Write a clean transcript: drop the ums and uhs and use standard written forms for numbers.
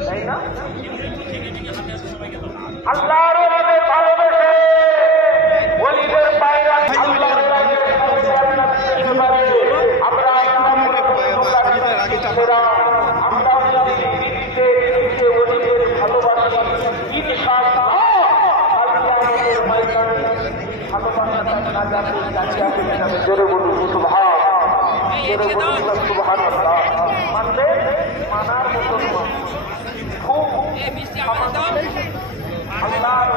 তাই না? আল্লাহর ওয়াদের ভালোবেসে ওলিদের পায়রা আল্লাহর রাজ্যে আমরা ওলিদের ভালোবাসি ইনশাআল্লাহ আল্লাহর ময়দানে ভালোবাসাটা কাজে জোরে বলুন সুবহানাল্লাহ। মানবে মানার মতো খুব আল্লাহর